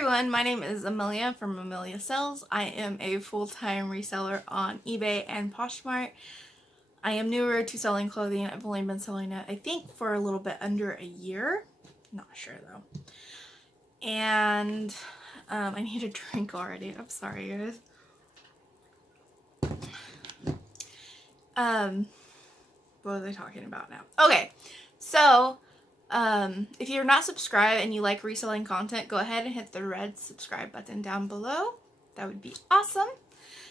everyone, my name is Amelia from Amelia Sells. I am a full-time reseller on eBay and Poshmark. I am newer to selling clothing. I've only been selling it, I think, for a little bit under a year. Not sure though. And I need a drink already. I'm sorry, guys. What was I talking about now? Okay, so if you're not subscribed and you like reselling content, go ahead and hit the red subscribe button down below. That would be awesome.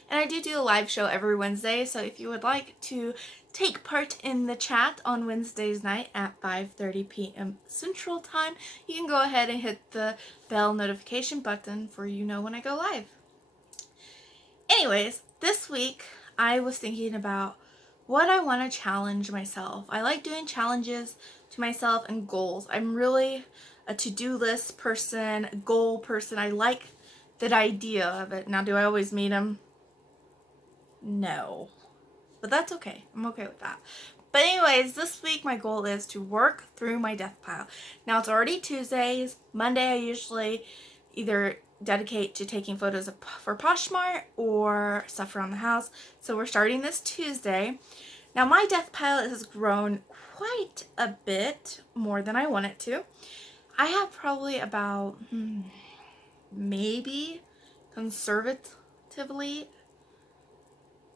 And I do a live show every Wednesday, so if you would like to take part in the chat on Wednesdays night at 5:30 p.m. Central Time, you can go ahead and hit the bell notification button for when I go live. Anyways, this week I was thinking about what I want to challenge myself. I like doing challenges to myself and goals. I'm really a to-do list person, goal person. I like that idea of it. Now, do I always meet them? No. But that's okay. I'm okay with that. But anyways, this week my goal is to work through my death pile. Now, it's already Tuesdays. Monday I usually either dedicate to taking photos for Poshmark or stuff around the house. So we're starting this Tuesday. Now, my death pile has grown quite a bit more than I want it to. I have probably about maybe conservatively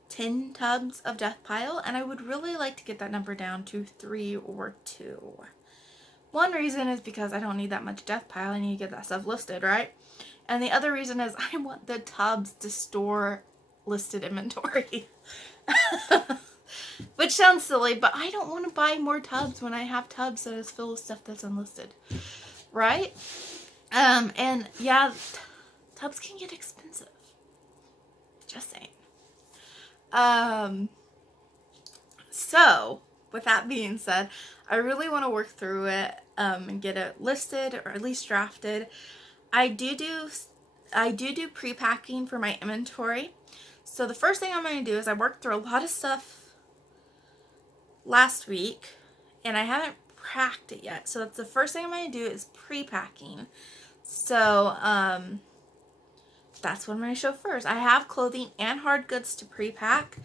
10 tubs of death pile, and I would really like to get that number down to 3 or 2. One reason is because I don't need that much death pile. I need to get that stuff listed, right? And the other reason is I want the tubs to store listed inventory. Which sounds silly, but I don't want to buy more tubs when I have tubs that is filled with stuff that's unlisted, right? And yeah, tubs can get expensive. Just saying. So with that being said, I really want to work through it and get it listed or at least drafted. I do pre-packing for my inventory. So the first thing I'm going to do is I worked through a lot of stuff last week and I haven't packed it yet. So that's the first thing I'm going to do is pre-packing. So that's what I'm going to show first. I have clothing and hard goods to pre-pack,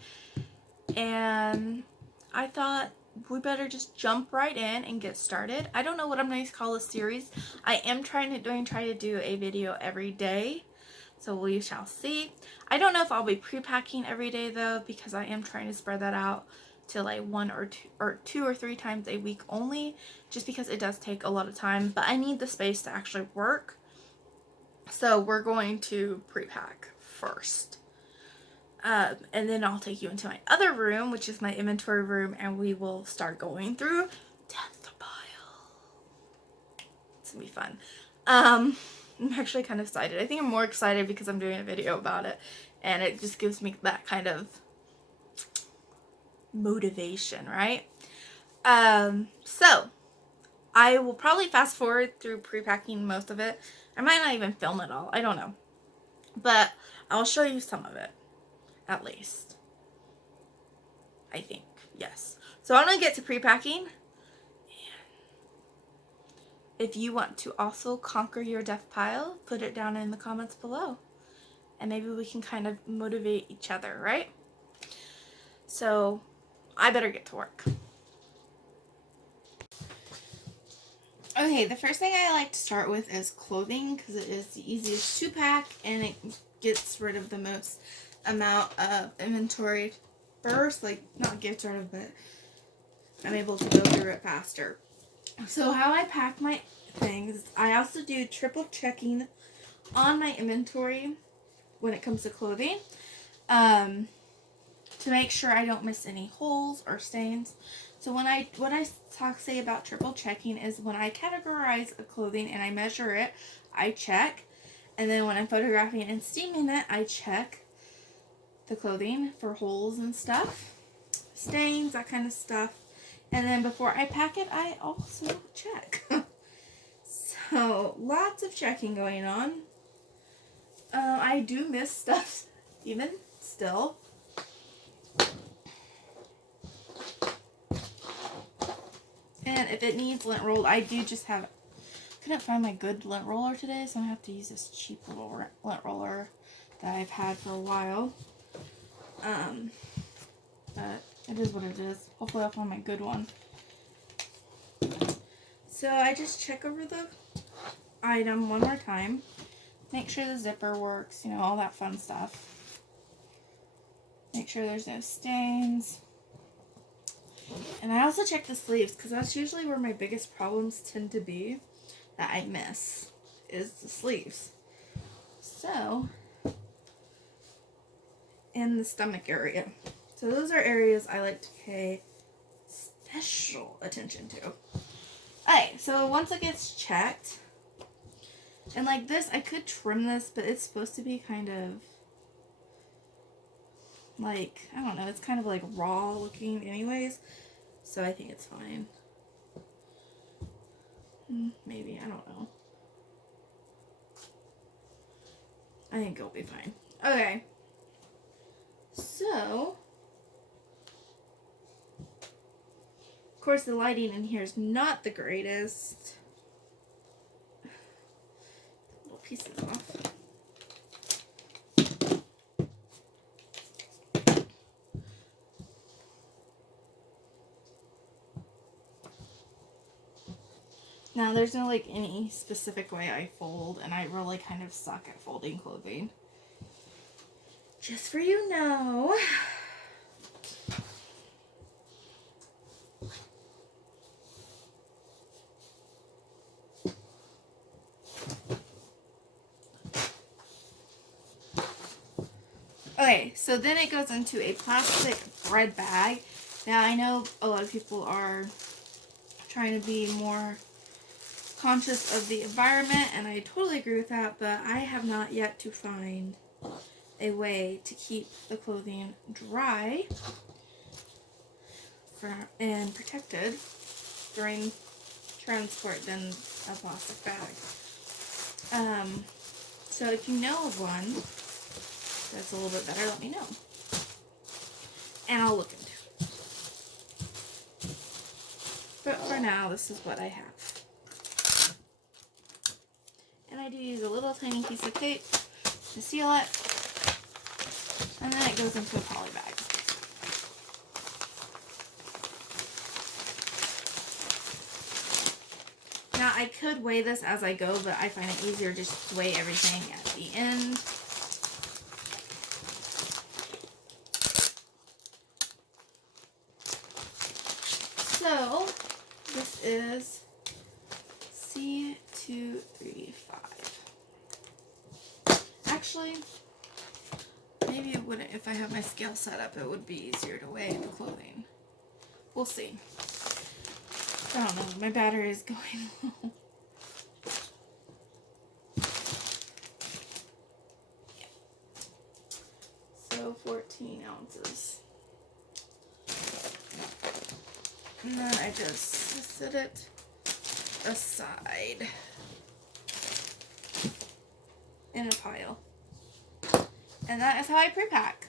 and I thought we better just jump right in and get started. I don't know what I'm going to call this series. I am try to do a video every day, so we shall see. I don't know if I'll be pre-packing every day though, because I am trying to spread that out to like 1 or 2 or 3 times a week only, just because it does take a lot of time, but I need the space to actually work. So we're going to pre-pack first. And then I'll take you into my other room, which is my inventory room, and we will start going through death pile. It's gonna be fun. I'm actually kind of excited. I think I'm more excited because I'm doing a video about it, and it just gives me that kind of motivation, right? So I will probably fast forward through pre-packing most of it. I might not even film it all. I don't know. But I'll show you some of it. At least. I think. Yes. So I'm going to get to pre-packing. If you want to also conquer your death pile, put it down in the comments below. And maybe we can kind of motivate each other, right? So I better get to work. Okay, the first thing I like to start with is clothing, because it is the easiest to pack and it gets rid of the most amount of inventory first. Like, not gets rid of, but I'm able to go through it faster. So how I pack my things, I also do triple checking on my inventory when it comes to clothing, to make sure I don't miss any holes or stains. So what I say about triple checking is when I categorize a clothing and I measure it, I check. And then when I'm photographing and steaming it, I check the clothing for holes and stuff, stains, that kind of stuff. And then before I pack it, I also check. So lots of checking going on. I do miss stuff even still. And if it needs lint rolled, I do just have couldn't find my good lint roller today, so I'm going to have to use this cheap little lint roller that I've had for a while. But it is what it is. Hopefully I'll find my good one. So I just check over the item one more time. Make sure the zipper works, you know, all that fun stuff. Make sure there's no stains. And I also check the sleeves because that's usually where my biggest problems tend to be that I miss, is the sleeves. So, in the stomach area. So those are areas I like to pay special attention to. Alright, so once it gets checked, and like this, I could trim this, but it's supposed to be kind of like, I don't know, it's kind of like raw looking anyways, so I think it's fine. Maybe, I don't know. I think it'll be fine. Okay. So, of course the lighting in here is not the greatest. Little pieces off. Now, there's no, like, any specific way I fold, and I really kind of suck at folding clothing. Just for you know. Okay, so then it goes into a plastic bread bag. Now, I know a lot of people are trying to be more conscious of the environment, and I totally agree with that, but I have not yet to find a way to keep the clothing dry and protected during transport than a plastic bag. So if you know of one that's a little bit better, let me know. And I'll look into it. But for now, this is what I have. And I do use a little tiny piece of tape to seal it. And then it goes into a poly bag. Now, I could weigh this as I go, but I find it easier just to weigh everything at the end. So, this is C235. Actually, maybe it wouldn't, if I have my scale set up, it would be easier to weigh the clothing. We'll see. I don't know, my battery is going low. So 14 ounces. And then I just set it aside in a pile. And that is how I pre-pack.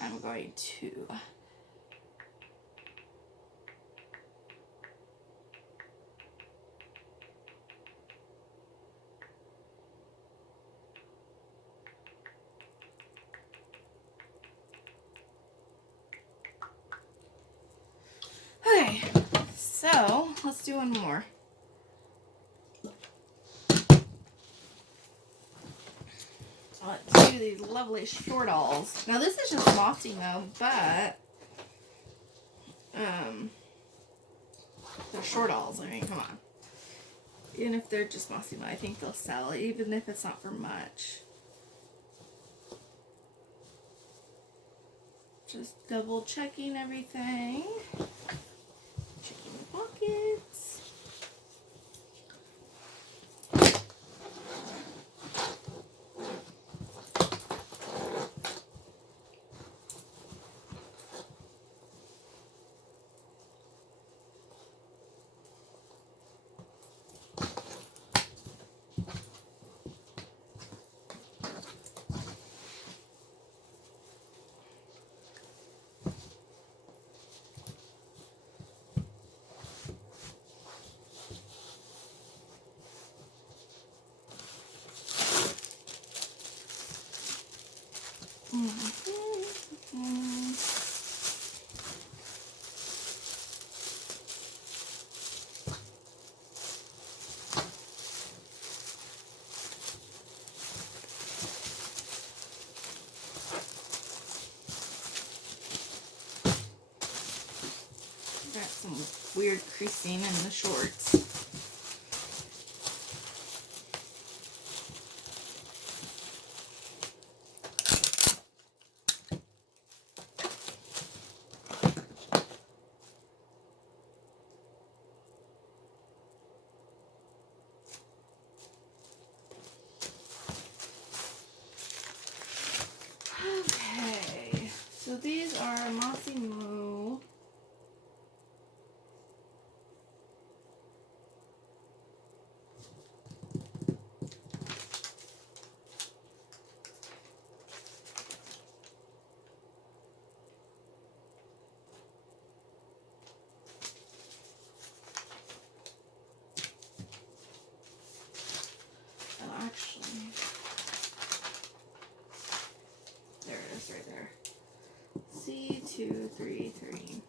I'm going to okay, so let's do one more. Let's do these lovely shortalls. Now this is just mossy though, but they're shortalls. I mean, come on. Even if they're just mossy, I think they'll sell, even if it's not for much. Just double checking everything. Checking the pockets. Got some weird creasing in the shorts. Okay, so these are Mossy Moo. Oh, actually, there it is right there. C233.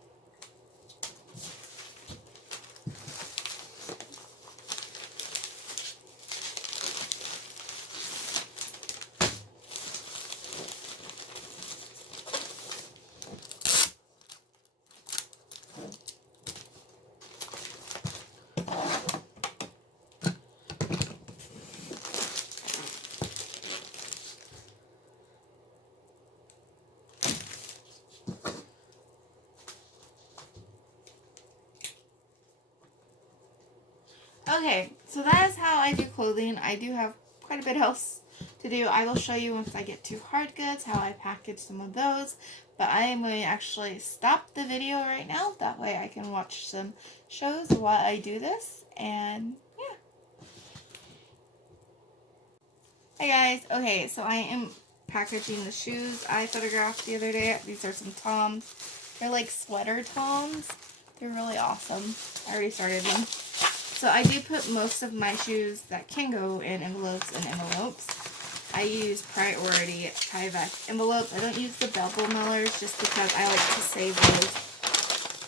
Okay, so that is how I do clothing. I do have quite a bit else to do. I will show you once I get to hard goods how I package some of those. But I am going to actually stop the video right now. That way I can watch some shows while I do this. And yeah. Hey guys. Okay, so I am packaging the shoes I photographed the other day. These are some Toms. They're like sweater Toms. They're really awesome. I already started them. So I do put most of my shoes that can go in envelopes and envelopes. I use Priority Tyvek envelopes. I don't use the Bubble Millers just because I like to save those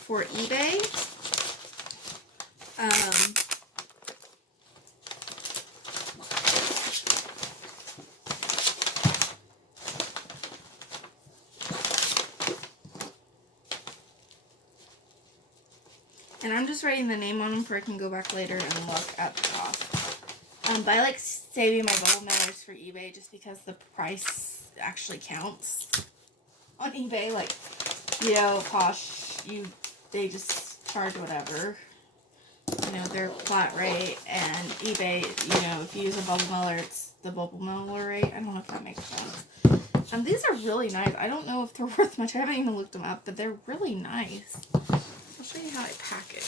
for eBay. And I'm just writing the name on them so I can go back later and look at the cost. But I like saving my Bubble Millers for eBay just because the price actually counts on eBay. Like, you know, Posh, they just charge whatever. You know, they're flat rate, and eBay, you know, if you use a Bubble Miller, it's the Bubble Miller rate. I don't know if that makes sense. These are really nice. I don't know if they're worth much. I haven't even looked them up, but they're really nice. I'll show you how I package.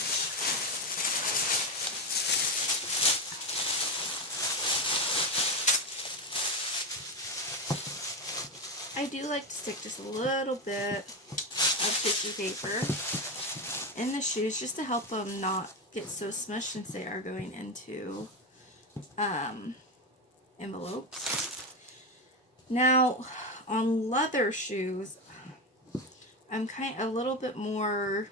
I do like to stick just a little bit of tissue paper in the shoes just to help them not get so smushed since they are going into envelopes. Now, on leather shoes, I'm kind of a little bit more,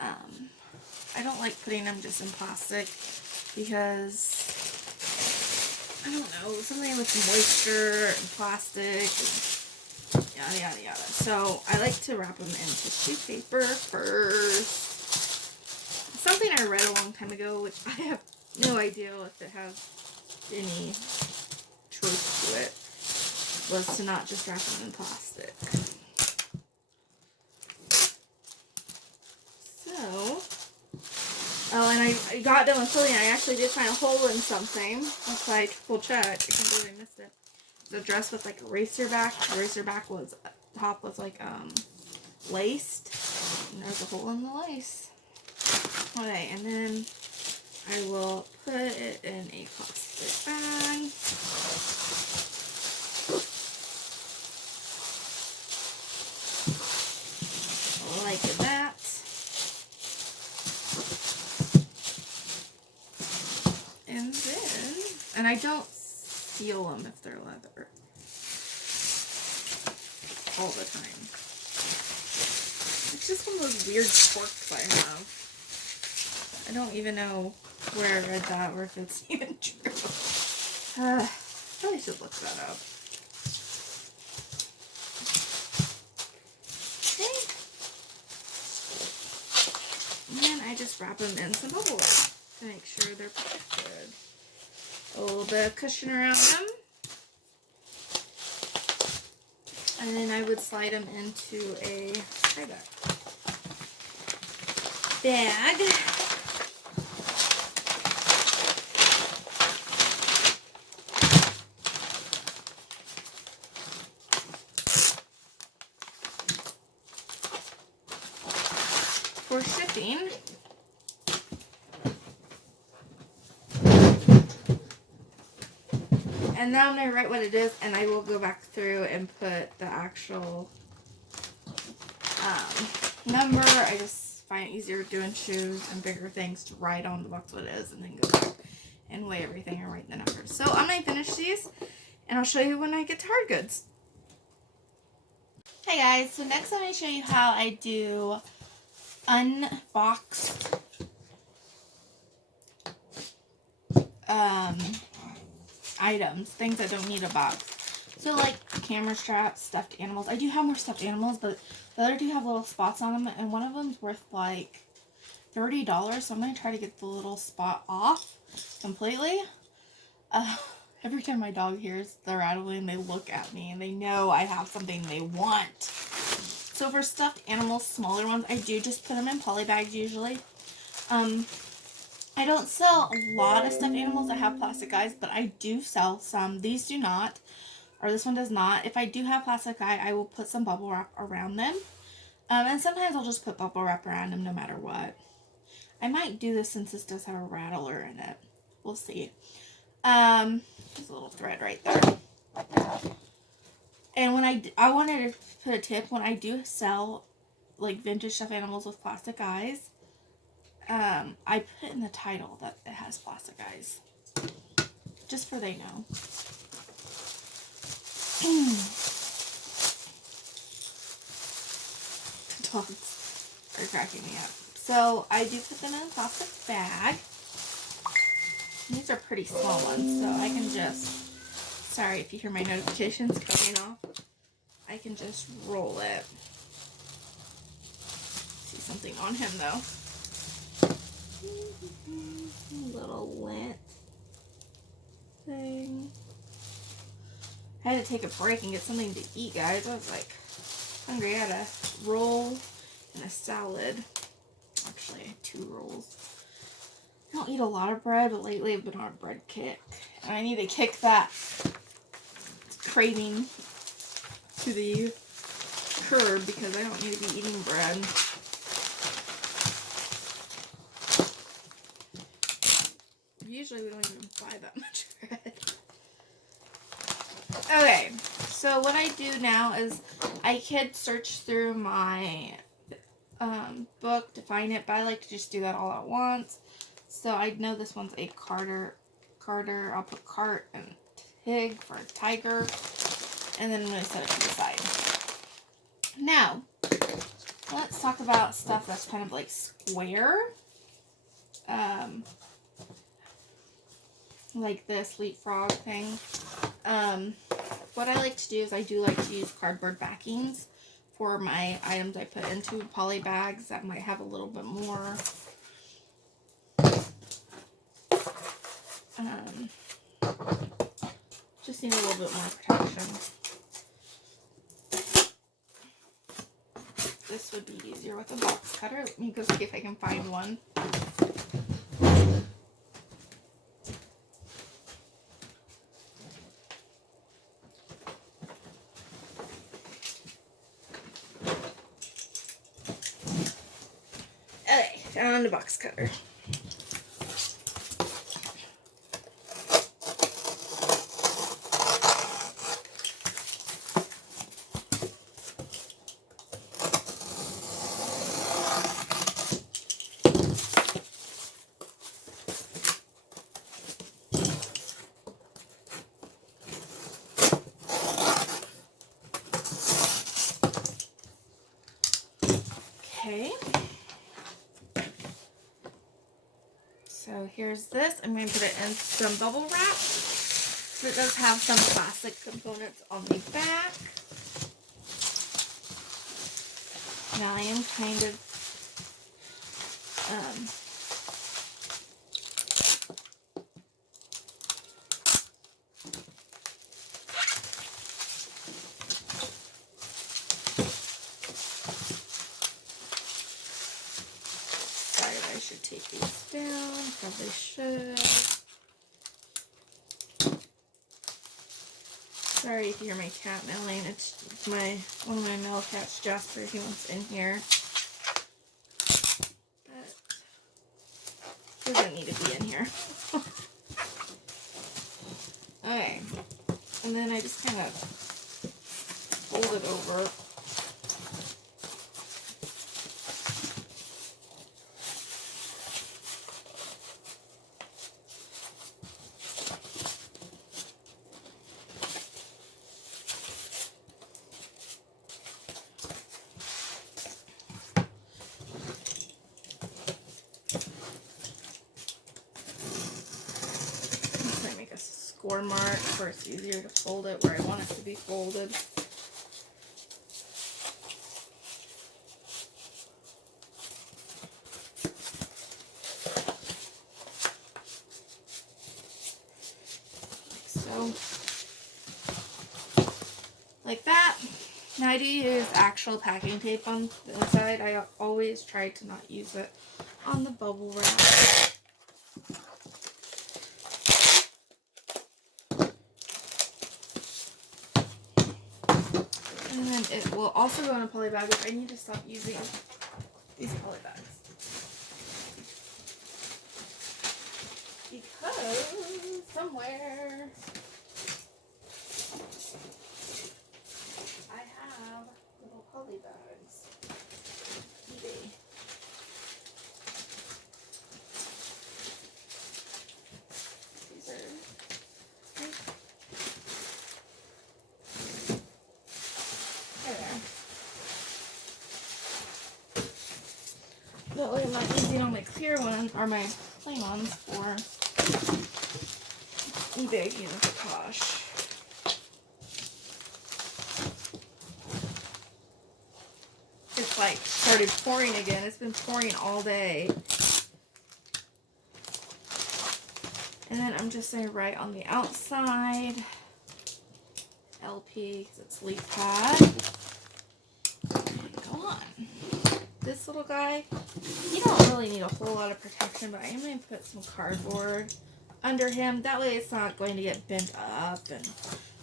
I don't like putting them just in plastic because, I don't know, something with moisture and plastic and yada yada yada. So I like to wrap them in tissue paper first. Something I read a long time ago, which I have no idea if it has any truth to it, was to not just wrap them in plastic. So, oh, and I got done with filling. I actually did find a hole in something. That's why I triple checked. I can't believe I missed it. The dress with like a racer back. The racer back was, top was like laced. And there's a hole in the lace. Okay, and then I will put it in a plastic bag. Like that. And then, and I don't seal them if they're leather all the time. It's just one of those weird quirks I have. I don't even know where I read that or if it's even true. Probably should look that up. just wrap them in some bubble wrap to make sure they're protected. A little bit of cushion around them. And then I would slide them into a tie-back bag. For shipping, and now I'm going to write what it is, and I will go back through and put the actual number. I just find it easier doing shoes and bigger things to write on the box what it is, and then go back and weigh everything and write the numbers. So I'm going to finish these, and I'll show you when I get to hard goods. Hey guys, so next I'm going to show you how I do unboxed items, things that don't need a box. So like camera straps, stuffed animals. I do have more stuffed animals, but the other two have little spots on them, and one of them's worth like $30, so I'm going to try to get the little spot off completely. Every time my dog hears the rattling, they look at me and they know I have something they want. So for stuffed animals, smaller ones, I do just put them in poly bags usually. I don't sell a lot of stuffed animals that have plastic eyes, but I do sell some. These do not, or this one does not. If I do have plastic eye, I will put some bubble wrap around them. And sometimes I'll just put bubble wrap around them no matter what. I might do this since this does have a rattler in it. We'll see. There's a little thread right there. And when I wanted to put a tip, when I do sell like vintage stuffed animals with plastic eyes, I put in the title that it has plastic eyes. Just for they know. The dogs are cracking me up. So I do put them in a plastic bag. These are pretty small ones, so I can just, sorry if you hear my notifications coming off, I can just roll it. See something on him though. Little lint thing. I had to take a break and get something to eat, guys. I was like hungry. I had a roll and a salad. Actually, I had 2 rolls. I don't eat a lot of bread, but lately I've been on a bread kick. And I need to kick that craving to the curb because I don't need to be eating bread. Usually we don't even buy that much bread. Okay, so what I do now is I could search through my book to find it, but I like to just do that all at once. So I know this one's a Carter. I'll put cart and tig for tiger, and then I'm going to set it to the side. Now, let's talk about stuff that's kind of like square. Like this leapfrog thing. What I like to do is I do like to use cardboard backings for my items I put into poly bags that might have a little bit more just need a little bit more protection. This would be easier with a box cutter. Let me go see if I can find one. Okay, found a box cutter. Okay, so here's this. I'm going to put it in some bubble wrap. So it does have some plastic components on the back. Now I am kind of Sorry, I should take these down. Probably should. Sorry if you hear my cat meowing. It's one of my male cats, Jasper. He wants in here. But he doesn't need to be in here. Okay. And then I just kind of fold it over. Score mark where it's easier to fold it where I want it to be folded. Like so. Like that. Now I do use actual packing tape on the inside. I always try to not use it on the bubble wrap. And then it will also go in a poly bag, which I need to stop using these poly bags. Because somewhere I have little poly bags. eBay. These are that way I'm not using all my clear ones or my plain ones for eBay, you know, for Posh. It's like started pouring again. It's been pouring all day. And then I'm just going to write on the outside LP because it's leaf pad. Go on. This little guy, you don't really need a whole lot of protection, but I am going to put some cardboard under him. That way it's not going to get bent up and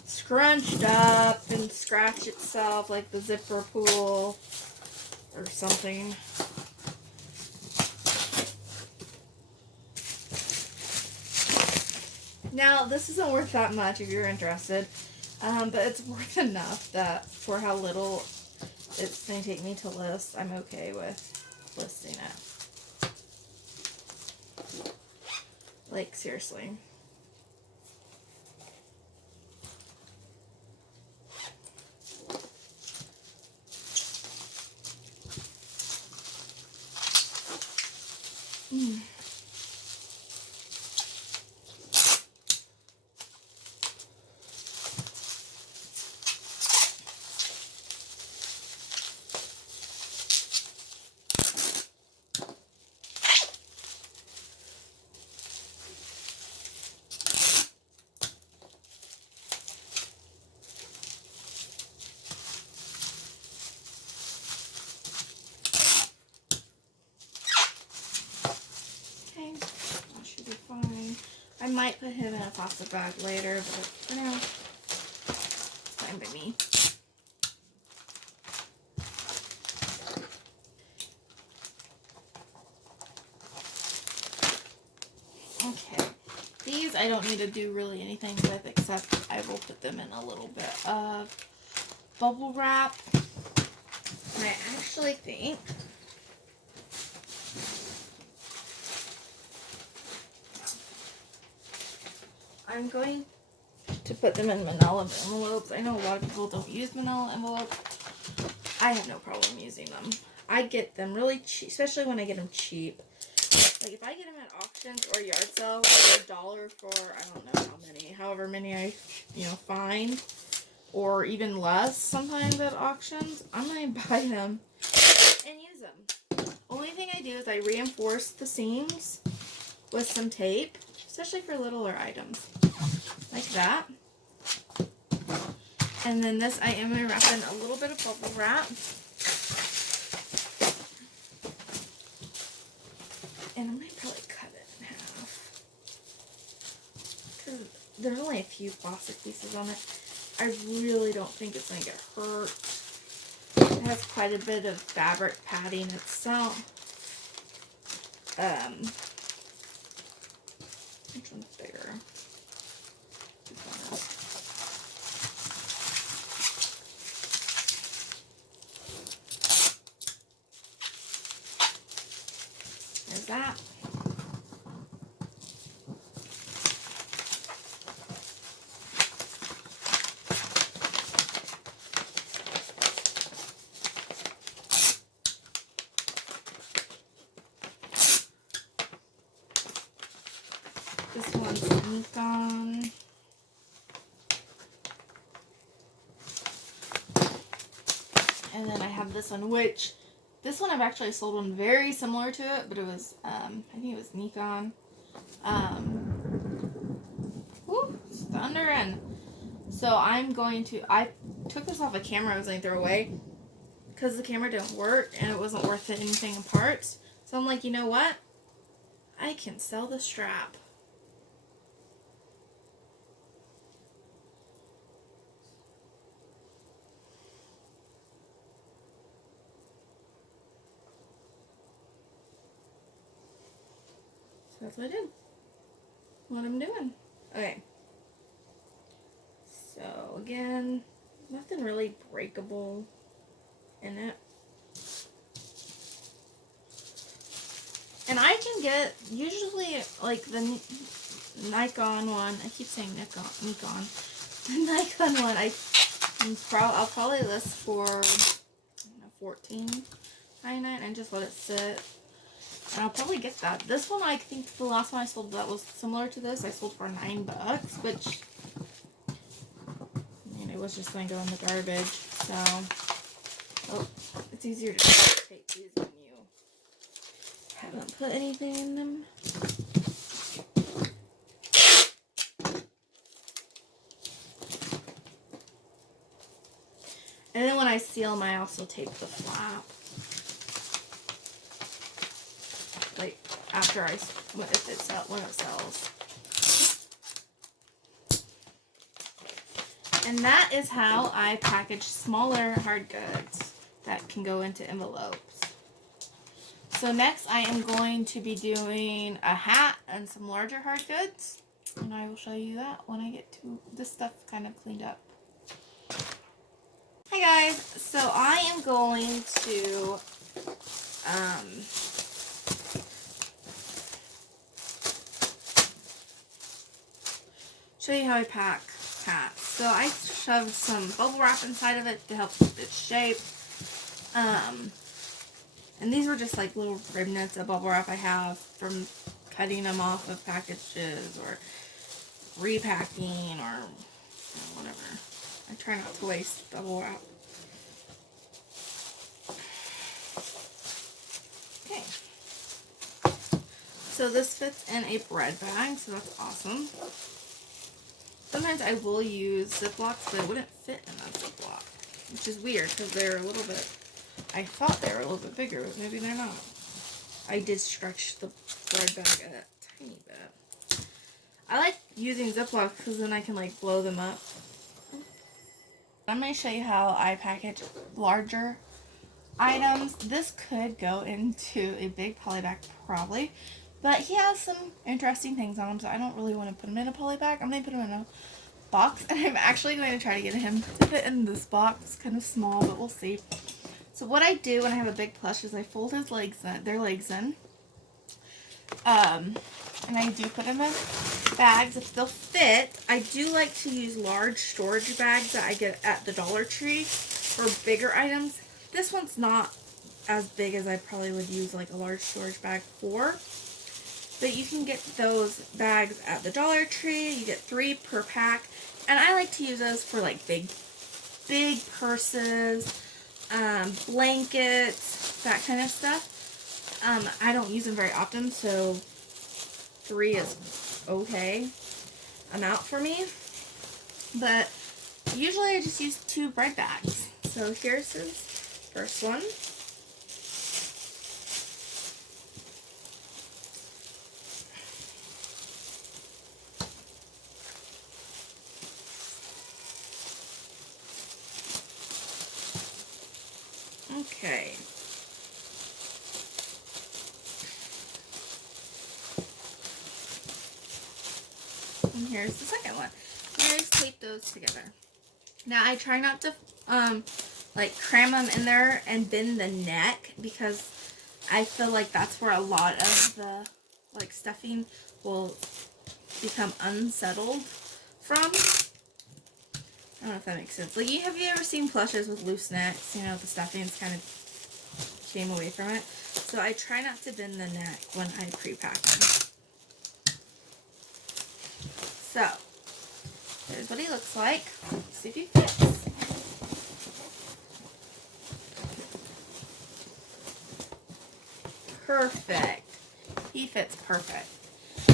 scrunched up and scratch itself like the zipper pool or something. Now, this isn't worth that much if you're interested, but it's worth enough that for how little it's going to take me to list, I'm okay with listing it. Like, seriously. I might put him in a plastic bag later, but for now, it's fine by me. Okay, these I don't need to do really anything with, except I will put them in a little bit of bubble wrap. And I actually think I'm going to put them in manila envelopes. I know a lot of people don't use manila envelopes. I have no problem using them. I get them really cheap, especially when I get them cheap. Like if I get them at auctions or yard sale for $1 for, I don't know how many, however many I, find, or even less sometimes at auctions, I'm going to buy them and use them. Only only thing I do is I reinforce the seams with some tape, especially for littler items, like that. And then this I am going to wrap in a little bit of bubble wrap. And I might probably cut it in half, because there's only a few plastic pieces on it. I really don't think it's going to get hurt. It has quite a bit of fabric padding itself. Which one's bigger? There's that. This one's Nikon. And then I have this one, which this one I've actually sold one very similar to it, but it was I think it was Nikon. It's thunder. And so I took this off a camera I was going to throw away because the camera didn't work and it wasn't worth it anything in parts. So I'm like, you know what? I can sell the strap. So that's what I did. What I'm doing. Okay. So again, nothing really breakable in it. And I can get usually like the Nikon one. I keep saying Nikon. The Nikon one. I'll probably list for $14.99 and just let it sit. And I'll probably get that. This one, I think the last one I sold that was similar to this. I sold for $9, which, I mean, it was just going to go in the garbage. So, it's easier to tape these when you haven't put anything in them. And then when I seal them, I also tape the flap. Like after when it sells. And that is how I package smaller hard goods that can go into envelopes. So next I am going to be doing a hat and some larger hard goods. And I will show you that when I get to this stuff kind of cleaned up. Hi guys, so I am going to show you how I pack hats. So I shoved some bubble wrap inside of it to help keep its shape. And these were just like little remnants of bubble wrap I have from cutting them off of packages or repacking or whatever. I try not to waste bubble wrap. Okay. So this fits in a bread bag, so that's awesome. Sometimes I will use Ziplocs, but it wouldn't fit in a Ziploc, which is weird because they're a little bit, I thought they were a little bit bigger, but maybe they're not. I did stretch the bread bag a tiny bit. I like using Ziplocs because then I can like blow them up. I'm going to show you how I package larger items. This could go into a big poly bag probably, but he has some interesting things on him, so I don't really want to put him in a poly bag. I'm going to put him in a box, and I'm actually going to try to get him to fit in this box. It's kind of small, but we'll see. So what I do when I have a big plush is I fold his legs in, their legs in, and I do put them in bags if they'll fit. I do like to use large storage bags that I get at the Dollar Tree for bigger items. This one's not as big as I probably would use like a large storage bag for. But you can get those bags at the Dollar Tree. You get 3 per pack. And I like to use those for like big purses, blankets, that kind of stuff. I don't use them very often, so 3 is okay amount for me. But usually I just use 2 bread bags. So here's his first one. Okay. And here's the second one. You guys tape those together. Now I try not to like cram them in there and bend the neck, because I feel like that's where a lot of the like stuffing will become unsettled from. I don't know if that makes sense. Like, have you ever seen plushes with loose necks? You know, the stuffing's kind of came away from it. So I try not to bend the neck when I pre-pack them. So, there's what he looks like. Let's see if he fits. Perfect. He fits perfect.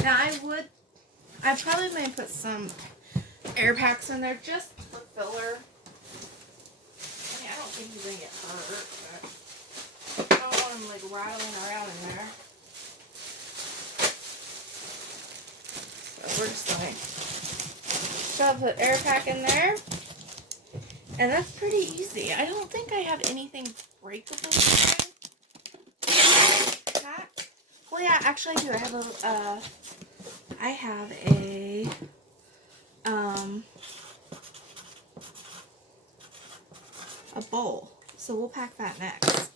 Now I probably may put some air packs in there just for filler. I mean, I don't think he's gonna get hurt, but I don't want him like rattling around in there. So we're just gonna shove the air pack in there. And that's pretty easy. I don't think I have anything breakable in pack. Well, yeah, actually I do. I have a little, I have a bowl. So we'll pack that next.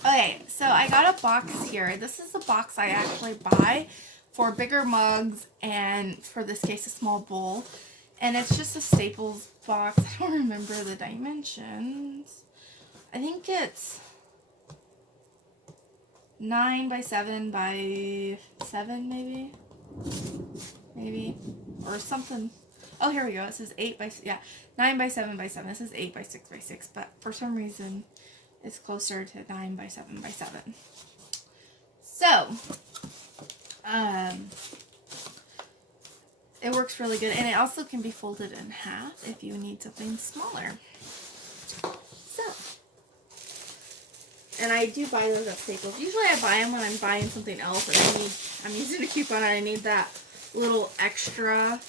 Okay, so I got a box here. This is a box I actually buy for bigger mugs and, for this case, a small bowl. And it's just a Staples box. I don't remember the dimensions. I think it's 9 by 7 by 7, maybe? Maybe. Or something. Oh, here we go. It says 8 by, yeah, 9 by 7 by 7. This is 8 by 6 by 6, but for some reason it's closer to 9 by 7 by 7. So, it works really good, and it also can be folded in half if you need something smaller. So, and I do buy those at Staples. Usually I buy them when I'm buying something else and I'm using a coupon and I need that little extra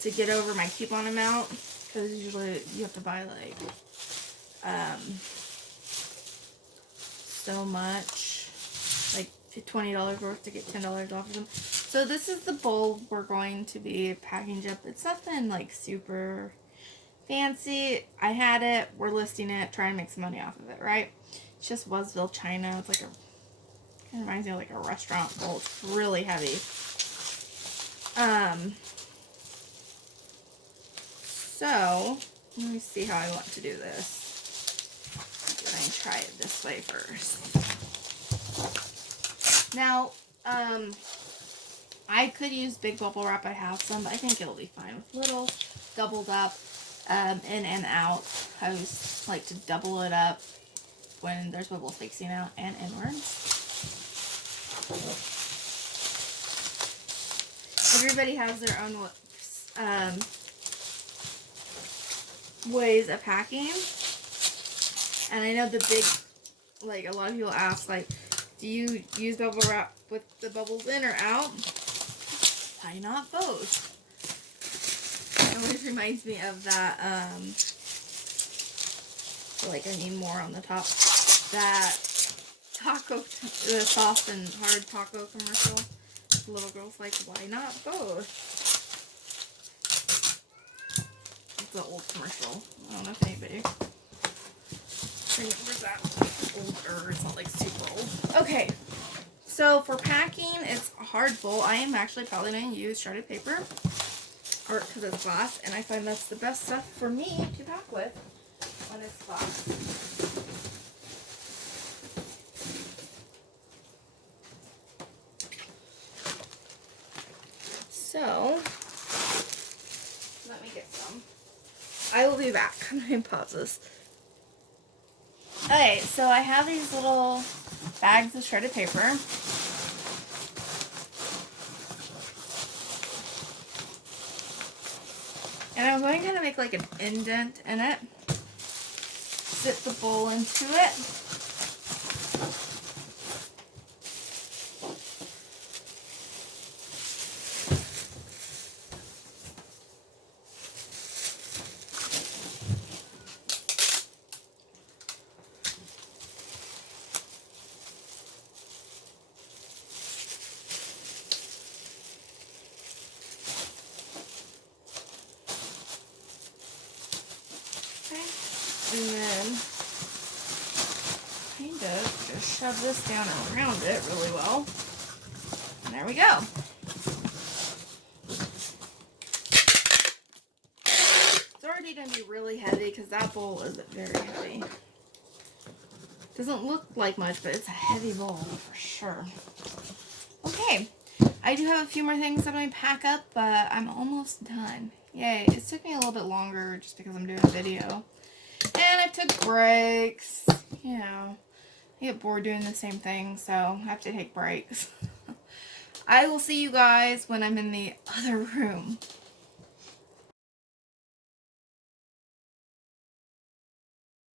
to get over my coupon amount, because usually you have to buy like so much, like $20 worth to get $10 off of them. So this is the bowl we're going to be packaging up. It's nothing like super fancy. I had it. We're listing it, trying to make some money off of it, right? It's just Westville China. It's like kind of reminds me of like a restaurant bowl. It's really heavy. So let me see how I want to do this. I'm going to try it this way first. Now, I could use big bubble wrap. I have some, but I think it'll be fine with little doubled up in and out. I always like to double it up when there's bubbles facing out and inwards. Everybody has their own ways of packing, and I know the big, like, a lot of people ask, like, do you use bubble wrap with the bubbles in or out? Why not both? It always reminds me of that, like, I need more on the top, that taco, the soft and hard taco commercial. The little girl's like, why not both? It's an old commercial. I don't know if anybody remembers that. Older, it's not like super old. Okay, so for packing, it's a hard bowl. I am actually probably going to use shredded paper, or because it's glass, and I find that's the best stuff for me to pack with when it's glass. So, let me get some. I will be back. I'm going to pause this. Okay, so I have these little bags of shredded paper. And I'm going to kind of make like an indent in it. Dip the bowl into it. And then kind of just shove this down around it really well. And there we go. It's already going to be really heavy because that bowl is very heavy. Doesn't look like much, but it's a heavy bowl for sure. Okay, I do have a few more things I'm going to pack up, but I'm almost done. Yay, it took me a little bit longer just because I'm doing a video. And I took breaks. You know, I get bored doing the same thing, so I have to take breaks. I will see you guys when I'm in the other room.